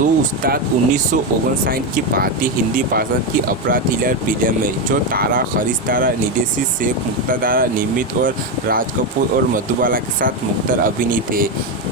दो उस्ताद 1959 की भारतीय हिंदी भाषा की अपराध थ्रिलर फिल्म है जो तारा खरीदारा निर्देशित शेख मुक्तादारा निर्मित और राज कपूर और मधुबाला के साथ मुख्तार अभिनीत है।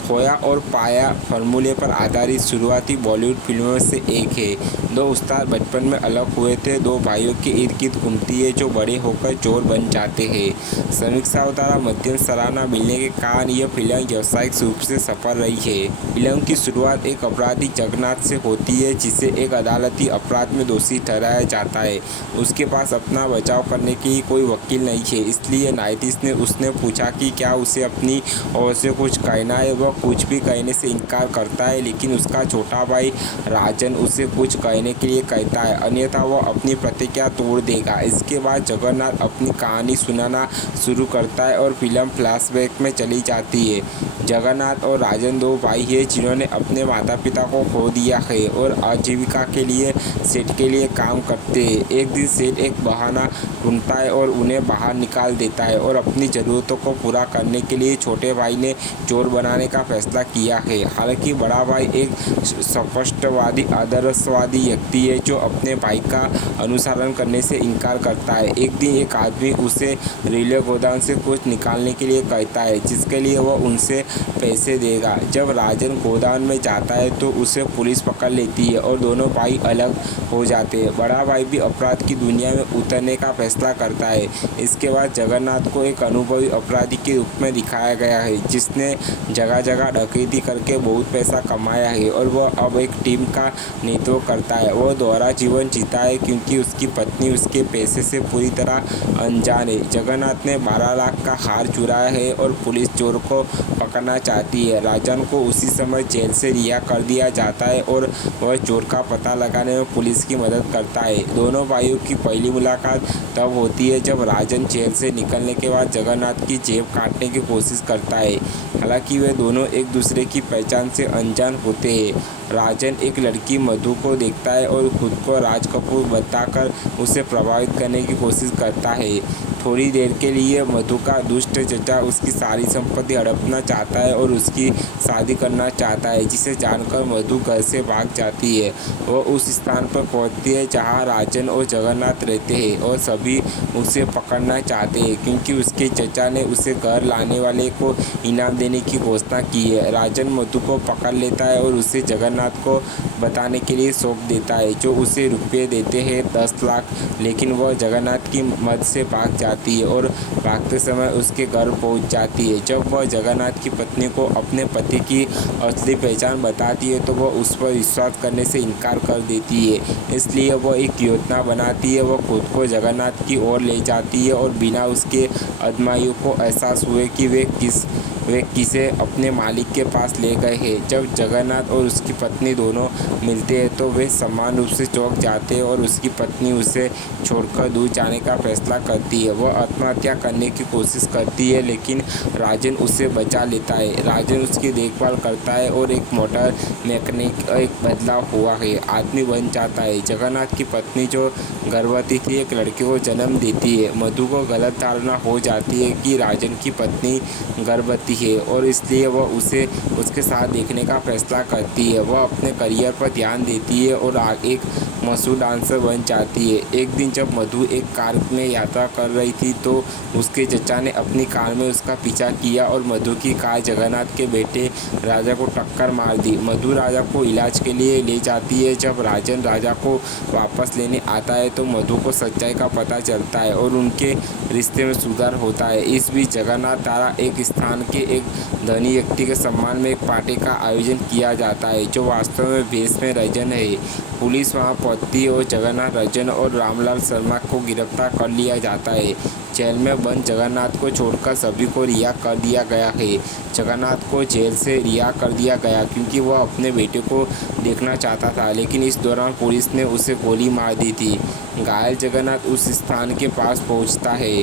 खोया और पाया फॉर्मूले पर आधारित शुरुआती बॉलीवुड फिल्मों में से एक है। दो उस्ताद बचपन में अलग हुए थे। दो भाइयों के इर्द गिर्द घूमती है जो बड़े होकर चोर बन जाते हैं। समीक्षाओं द्वारा मध्यम सराहना मिलने के कारण यह फिल्म व्यावसायिक रूप से सफल रही है। फिल्म की शुरुआत एक अपराधी जगन्नाथ से होती है जिसे एक अदालती अपराध में दोषी ठहराया जाता है। उसके पास अपना बचाव करने के लिए कोई वकील नहीं है, इसलिए न्यायाधीश ने उसने पूछा कि क्या उसे अपनी ओर से कुछ कहना है। वह कुछ भी कहने से इनकार करता है, लेकिन उसका छोटा भाई राजन उसे कुछ कहने के लिए कहता है, अन्यथा वह अपनी प्रतिज्ञा तोड़ देगा। इसके बाद जगन्नाथ अपनी कहानी सुनाना शुरू करता है और फिल्म फ्लैशबैक में चली जाती है। जगन्नाथ और राजन दो भाई हैं जिन्होंने अपने माता पिता को खो दिया है और आजीविका के लिए सेठ के लिए काम करते हैं। एक दिन सेठ एक बहाना ढूंढता है और उन्हें बाहर निकाल देता है और अपनी ज़रूरतों को पूरा करने के लिए छोटे भाई ने चोर बनाने का फैसला किया है। हालांकि बड़ा भाई एक स्पष्टवादी आदर्शवादी व्यक्ति है जो अपने भाई का अनुसरण करने से इनकार करता है। एक दिन एक आदमी उसे रेलवे गोदाम से कुछ निकालने के लिए कहता है जिसके लिए वह उनसे पैसे देगा। जब राजन गोदाम में जाता है तो उसे पुलिस पकड़ लेती है और दोनों भाई अलग हो जाते हैं। बड़ा भाई भी अपराध की दुनिया में उतरने का फैसला करता है। इसके बाद जगन्नाथ को एक अनुभवी अपराधी के रूप में दिखाया गया है जिसने जगह जगह डकैती करके बहुत पैसा कमाया है और वह अब एक टीम का नेतृत्व करता है। वह दोहरा जीवन जीता है क्योंकि उसकी पत्नी उसके पैसे से पूरी तरह अनजान है। जगन्नाथ ने 12 लाख का हार चुराया है और पुलिस चोर को पकड़ना चाहती है। राजन को उसी समय जेल से रिहा कर दिया जाता है और वह चोर का पता लगाने में पुलिस की मदद करता है। दोनों भाइयों की पहली मुलाकात तब होती है जब राजन जेल से निकलने के बाद जगन्नाथ की जेब काटने की कोशिश करता है। हालांकि वे दोनों एक दूसरे की पहचान से अनजान होते हैं। राजन एक लड़की मधु को देखता है और खुद को राज कपूर बताकर उसे प्रभावित करने की कोशिश करता है। थोड़ी देर के लिए मधु का दुष्ट चचा उसकी सारी संपत्ति हड़पना चाहता है और उसकी शादी करना चाहता है, जिसे जानकर मधु घर से भाग जाती है। वह उस स्थान पर पहुंचती है जहां राजन और जगन्नाथ रहते हैं और सभी उसे पकड़ना चाहते हैं क्योंकि उसके चचा ने उसे घर लाने वाले को इनाम देने की घोषणा की है। राजन मधु को पकड़ लेता है और उसे जगन्नाथ को बताने के लिए सौंप देता है, जो उसे रुपये देते हैं 10 लाख, लेकिन वह जगन्नाथ की मदद से भाग जाती है और भागते समय उसके घर पहुंच जाती है। जब वह जगन्नाथ की पत्नी को अपने पति की असली पहचान बताती है तो वह उस पर विश्वास करने से इनकार कर देती है। इसलिए वह एक योजना बनाती है। वह खुद को जगन्नाथ की ओर ले जाती है और बिना उसके आदमाइयों को एहसास हुए कि वे किसे अपने मालिक के पास ले गए हैं। जब जगन्नाथ और उसकी पत्नी दोनों मिलते हैं तो वे समान रूप से चौंक जाते हैं और उसकी पत्नी उसे छोड़कर दूर जाने का फैसला करती है। वह आत्महत्या करने की कोशिश करती है, लेकिन राजन उसे बचा लेता है। राजन उसकी देखभाल करता है और एक मोटर मैकेनिक एक बदलाव हुआ है आदमी बन जाता है। जगन्नाथ की पत्नी जो गर्भवती थी एक लड़के को जन्म देती है। मधु को गलत धारणा हो जाती है कि राजन की पत्नी गर्भवती है और इसलिए वह उसे उसके साथ देखने का फैसला करती है। वह अपने करियर पर ध्यान देती है और एक मशहूर डांसर बन जाती है। एक दिन जब मधु एक कार में यात्रा कर रही थी तो उसके चचा ने अपनी कार में उसका पीछा किया और मधु की कार जगन्नाथ के बेटे राजा को टक्कर मार दी। मधु राजा को इलाज के लिए ले जाती है। जब राजन राजा को वापस लेने आता है तो मधु को सच्चाई का पता चलता है और उनके रिश्ते में सुधार होता है। इस बीच जगन्नाथ द्वारा एक स्थान के एक धनी व्यक्ति के सम्मान में एक पार्टी का आयोजन किया जाता है जो वास्तव में भेष में राजन है। पुलिस वहां पहुंचती है और जगन्नाथ, राजन और रामलाल शर्मा को गिरफ्तार कर लिया जाता है। जेल में बंद जगन्नाथ को छोड़कर सभी को रिहा कर दिया गया है। जगन्नाथ को जेल से रिहा कर दिया गया क्योंकि वह अपने बेटे को देखना चाहता था, लेकिन इस दौरान पुलिस ने उसे गोली मार दी थी। घायल जगन्नाथ उस स्थान के पास पहुंचता है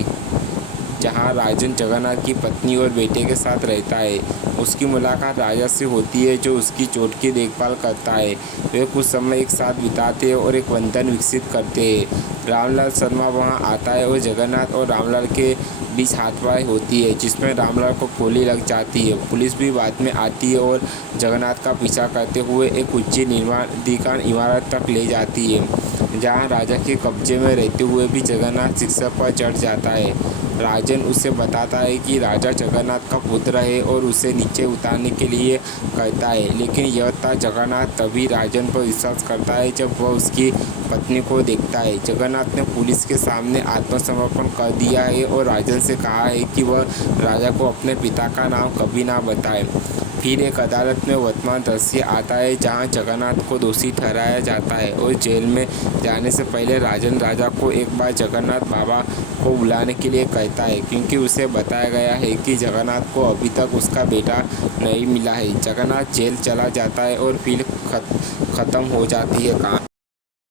जहां राजन जगन्नाथ की पत्नी और बेटे के साथ रहता है। उसकी मुलाकात राजा से होती है जो उसकी चोट की देखभाल करता है। वे कुछ समय एक साथ बिताते हैं और एक बंधन विकसित करते हैं। रामलाल शर्मा वहां आता है और जगन्नाथ और रामलाल के बीच हाथापाई होती है जिसमें रामलाल को गोली लग जाती है। पुलिस भी बाद में आती है और जगन्नाथ का पीछा करते हुए एक उच्च निर्माणाधीन इमारत तक ले जाती है जहां राजा के कब्जे में रहते हुए भी जगन्नाथ शिक्षा पर चढ़ जाता है। राजन उसे बताता है कि राजा जगन्नाथ का पुत्र है और उसे नीचे उतारने के लिए कहता है, लेकिन यह था जगन्नाथ तभी राजन पर विश्वास करता है जब वह उसकी पत्नी को देखता है। जगन्नाथ ने पुलिस के सामने आत्मसमर्पण कर दिया है और राजन से कहा है कि वह राजा को अपने पिता का नाम कभी ना बताए। फिर एक अदालत में वर्तमान दृश्य आता है जहां जगन्नाथ को दोषी ठहराया जाता है और जेल में जाने से पहले राजन राजा को एक बार जगन्नाथ बाबा को बुलाने के लिए कहता है क्योंकि उसे बताया गया है कि जगन्नाथ को अभी तक उसका बेटा नहीं मिला है। जगन्नाथ जेल चला जाता है और फिल्म खत्म हो जाती है।